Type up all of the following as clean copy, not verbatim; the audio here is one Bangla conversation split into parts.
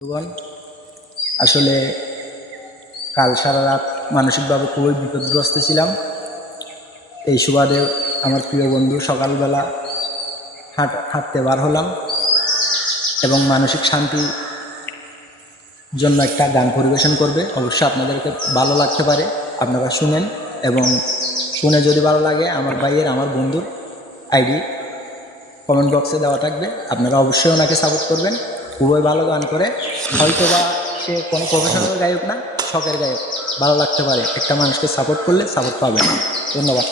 বন্ধুগণ, আসলে কাল সারা রাত মানসিকভাবে খুবই বিপদগ্রস্ত ছিলাম। এই সুবাদে আমার প্রিয় বন্ধু সকালবেলা হাঁটতে বার হলাম এবং মানসিক শান্তির জন্য একটা গান পরিবেশন করবে। অবশ্যই আপনাদেরকে ভালো লাগতে পারে, আপনারা শুনেন এবং শুনে যদি ভালো লাগে আমার ভাইয়ের আমার বন্ধুর আইডি কমেন্ট বক্সে দেওয়া থাকবে, আপনারা অবশ্যই ওনাকে সাপোর্ট করবেন। খুবই ভালো গান করে, হয়তো বা সে কোনো প্রফেশনাল গায়ক না, শখের গায়ক, ভালো লাগতে পারে। একটা মানুষকে সাপোর্ট করলে সাপোর্ট পাবেন। ধন্যবাদ।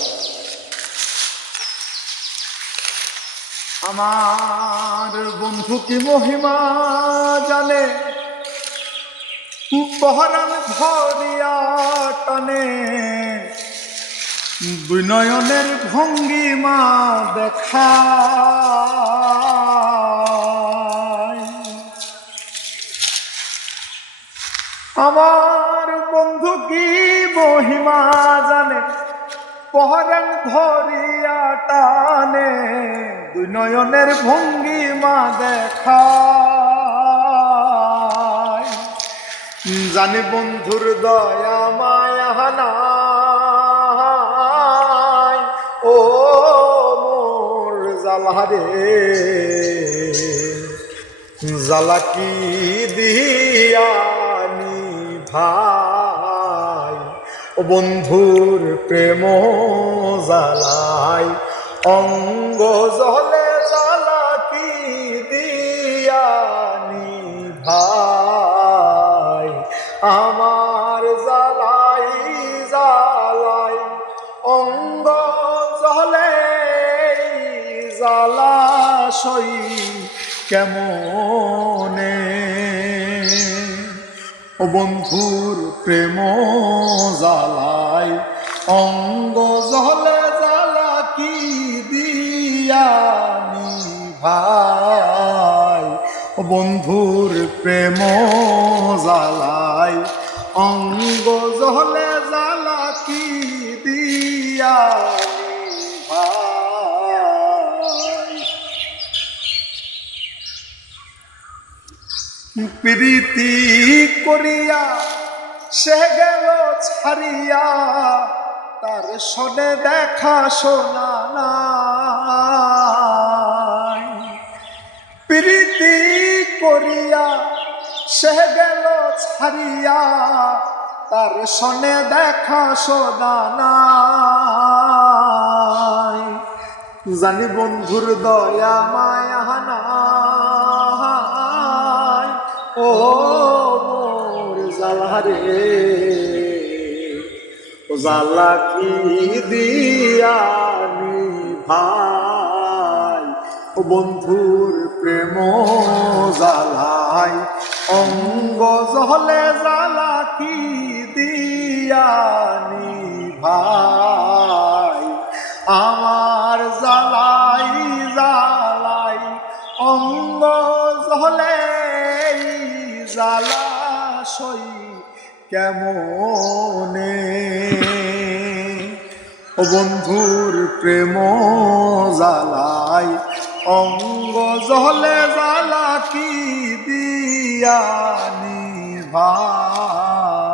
আমার বন্ধু কি মহিমা জানে, পহরান ধরিয়া টানে, দুই নয়নের ভঙ্গিমা দেখায়। আমার বন্ধু কি মহিমা জানে, পহরান ধরিয়া টানে, দুই নয়নের ভঙ্গিমা দেখায়। জানি বন্ধুর দয়া মায়া নাই, ও মোর জ্বালা রে, জ্বালা কি দিয়ানি ভাই, ও বন্ধুর প্রেম জ্বালাই অঙ্গ জলে, জ্বালা কি দিয়ানি ভাই, আমার জ্বালাই জ্বালাই অঙ্গ জলে, জ্বালা সই কেমনে, ও বন্ধুর প্রেম জ্বালাই অঙ্গ জলে, জ্বালা কি দিয়ানি ভাই, ও বন্ধুর প্রেম জ্বালাই অঙ্গ জলে, জ্বালা কি দিয়ানি ভাই। প্রীতি করিয়া সে গেল ছাড়িয়া, তার সনে দেখা শোনা নাই। প্রীতি করিয়া সে গেল ছাড়িয়া, তার সনে দেখা শোনা নাই। জানি বন্ধুর দয়া মায়া নাই, ও মোর জ্বালা রে, ও জ্বালা কি দিয়ানি ভাই, ও বন্ধুর প্রেম জ্বালাই অঙ্গ জলে, জ্বালা কি দিয়ানি ভাই, আমার জ্বালাই জ্বালাই অঙ্গ জলে, জ্বালা সই কেমনে, ও বন্ধুর প্রেম জ্বালাই অঙ্গ জলে, জ্বালা কি দিয়ানি ভাই।